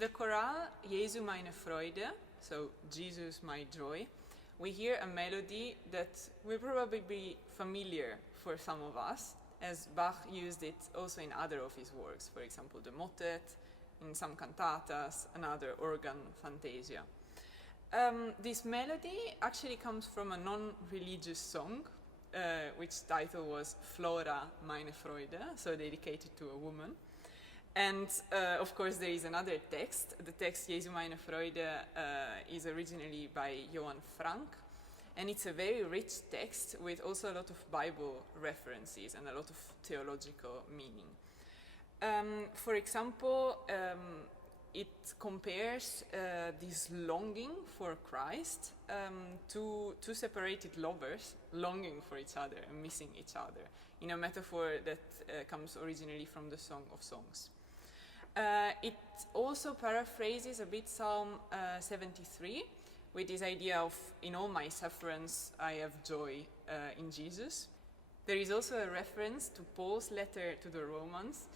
the chorale Jesu, meine Freude, so Jesus, my joy, we hear a melody that will probably be familiar for some of us, as Bach used it also in other of his works, for example, the motet, in some cantatas, another organ fantasia. This melody actually comes from a non-religious song, which title was Flora, meine Freude, so dedicated to a woman. And of course there is another text. The text Jesu, meine Freude is originally by Johann Frank, and it's a very rich text with also a lot of Bible references and a lot of theological meaning. For example, it compares this longing for Christ to two separated lovers longing for each other and missing each other, in a metaphor that comes originally from the Song of Songs. It also paraphrases a bit Psalm 73 with this idea of, in all my sufferance I have joy in Jesus. There is also a reference to Paul's letter to the Romans,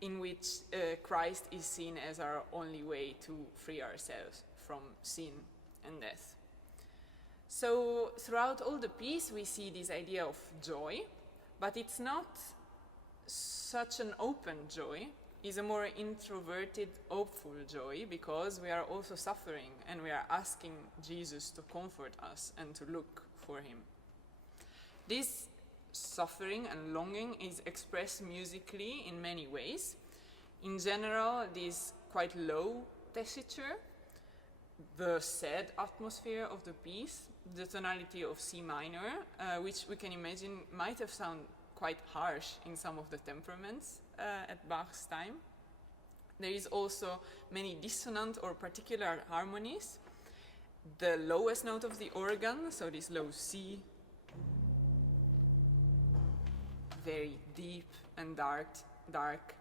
in which Christ is seen as our only way to free ourselves from sin and death. So throughout all the piece we see this idea of joy, but it's not such an open joy. It's a more introverted, hopeful joy, because we are also suffering and we are asking Jesus to comfort us and to look for him. This suffering and longing is expressed musically in many ways. In general, this quite low tessiture, the sad atmosphere of the piece, the tonality of C minor, which we can imagine might have sounded quite harsh in some of the temperaments at Bach's time. There is also many dissonant or particular harmonies. The lowest note of the organ, so this low C, very deep and dark,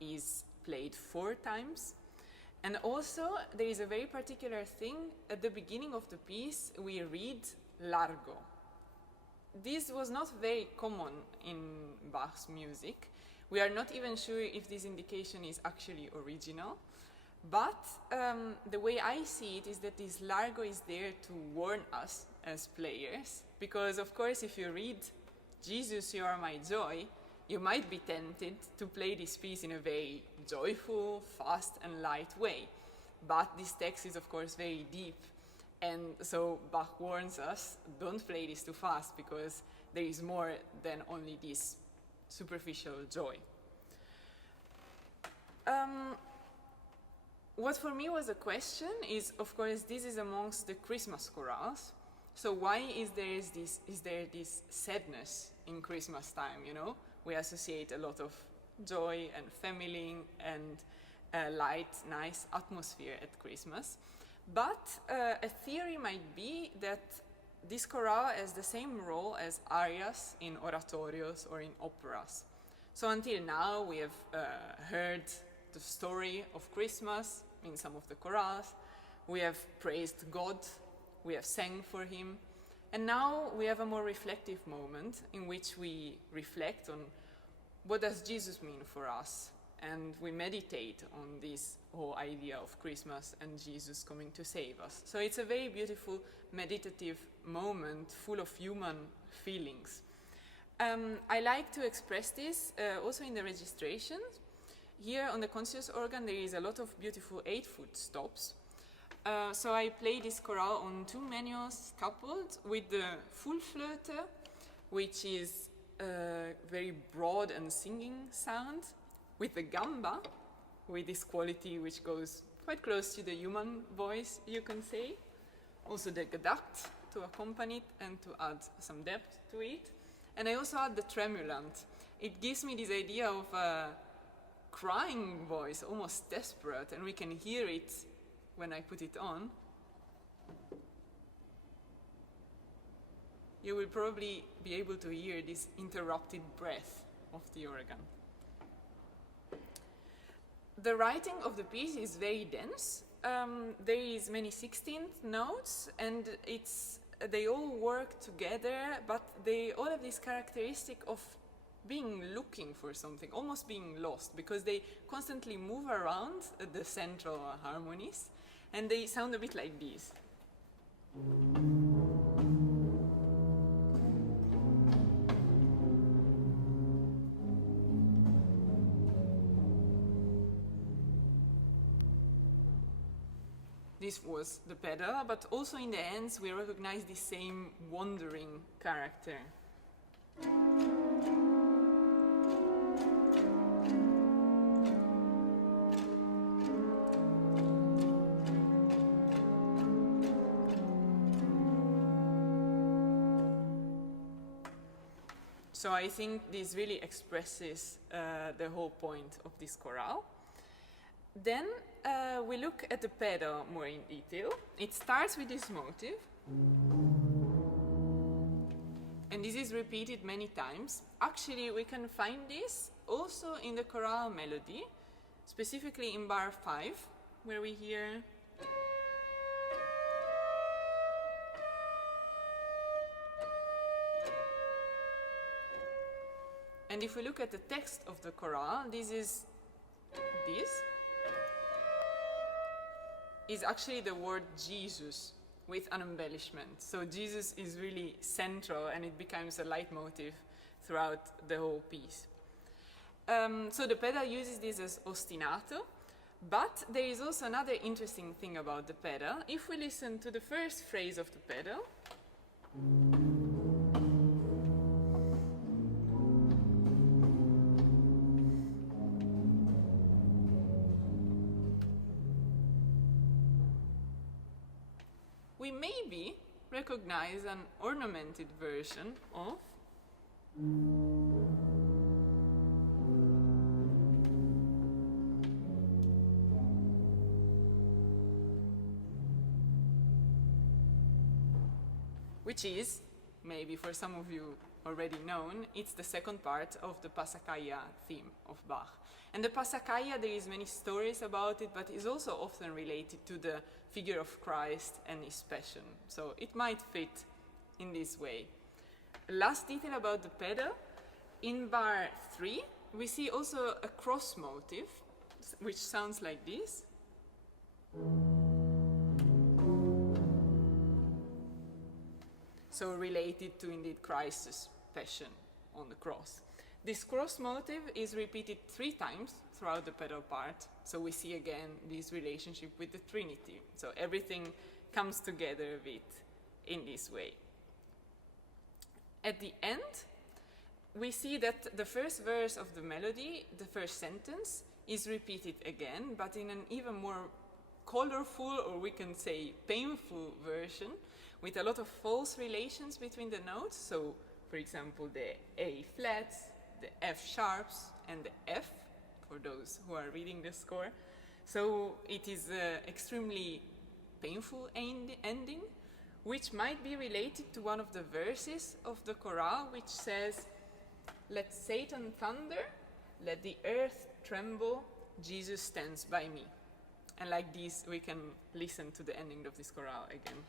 is played 4 times. And also there is a very particular thing. At the beginning of the piece we read largo. This was not very common in Bach's music. We are not even sure if this indication is actually original, but the way I see it is that this largo is there to warn us as players, because of course if you read Jesus, you are my joy, you might be tempted to play this piece in a very joyful, fast and light way. But this text is of course very deep, and so Bach warns us, don't play this too fast, because there is more than only this superficial joy. What for me was a question is, of course, this is amongst the Christmas chorales. So why is there this sadness in Christmas time, you know? We associate a lot of joy and family and a light, nice atmosphere at Christmas. But a theory might be that this chorale has the same role as arias in oratorios or in operas. So until now we have heard the story of Christmas in some of the chorales, we have praised God, we have sang for him, and now we have a more reflective moment in which we reflect on what does Jesus mean for us, and we meditate on this whole idea of Christmas and Jesus coming to save us. So it's a very beautiful meditative moment full of human feelings. I like to express this also in the registrations. Here on the conscious organ there is a lot of beautiful 8-foot stops. So I play this chorale on 2 manuals coupled with the full flöte, which is a very broad and singing sound, with the gamba, with this quality which goes quite close to the human voice, you can say. Also the gedacht to accompany it and to add some depth to it. And I also add the tremulant. It gives me this idea of a crying voice, almost desperate, and we can hear it when I put it on. You will probably be able to hear this interrupted breath of the organ. The writing of the piece is very dense. There is many 16th notes, and they all work together, but they all have this characteristic of being looking for something, almost being lost, because they constantly move around the central harmonies, and they sound a bit like these. This was the pedal, but also in the ends we recognize the same wandering character. So I think this really expresses the whole point of this chorale. Then we look at the pedal more in detail. It starts with this motive, and this is repeated many times. Actually, we can find this also in the chorale melody, specifically in bar 5, where we hear and if we look at the text of the chorale, this is actually the word Jesus with an embellishment. So Jesus is really central, and it becomes a leitmotif throughout the whole piece. So the pedal uses this as ostinato, but there is also another interesting thing about the pedal. If we listen to the first phrase of the pedal, we maybe recognize an ornamented version of which is, maybe for some of you already known, it's the second part of the Passacaglia theme of Bach. And the Passacaglia, there is many stories about it, but is also often related to the figure of Christ and his passion. So it might fit in this way. Last detail about the pedal, in bar 3, we see also a cross motive, which sounds like this. So related to indeed Christ's passion on the cross. This cross motive is repeated 3 times throughout the pedal part, so we see again this relationship with the Trinity. So everything comes together a bit in this way. At the end, we see that the first verse of the melody, the first sentence, is repeated again, but in an even more colorful, or we can say painful version, with a lot of false relations between the notes. So, for example, the A flats, the F sharps, and the F, for those who are reading the score. So it is an extremely painful ending, which might be related to one of the verses of the chorale, which says, "Let Satan thunder, let the earth tremble, Jesus stands by me." And like this, we can listen to the ending of this chorale again.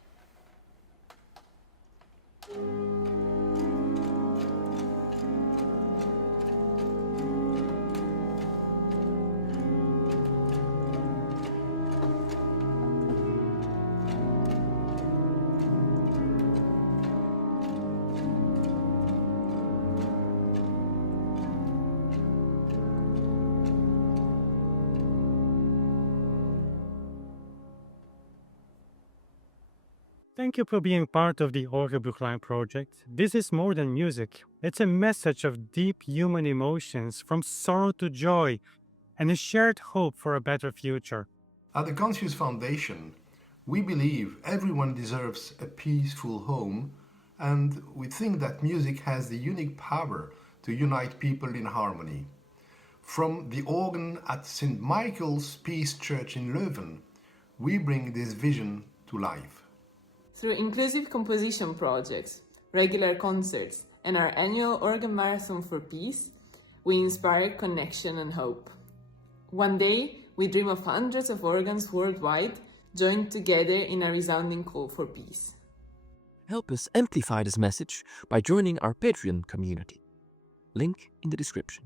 Thank you for being part of the Orgelbuchlein project. This is more than music. It's a message of deep human emotions, from sorrow to joy, and a shared hope for a better future. At the Conscious Foundation, we believe everyone deserves a peaceful home, and we think that music has the unique power to unite people in harmony. From the organ at St. Michael's Peace Church in Leuven, we bring this vision to life. Through inclusive composition projects, regular concerts, and our annual Organ Marathon for Peace, we inspire connection and hope. One day, we dream of hundreds of organs worldwide joined together in a resounding call for peace. Help us amplify this message by joining our Patreon community. link in the description.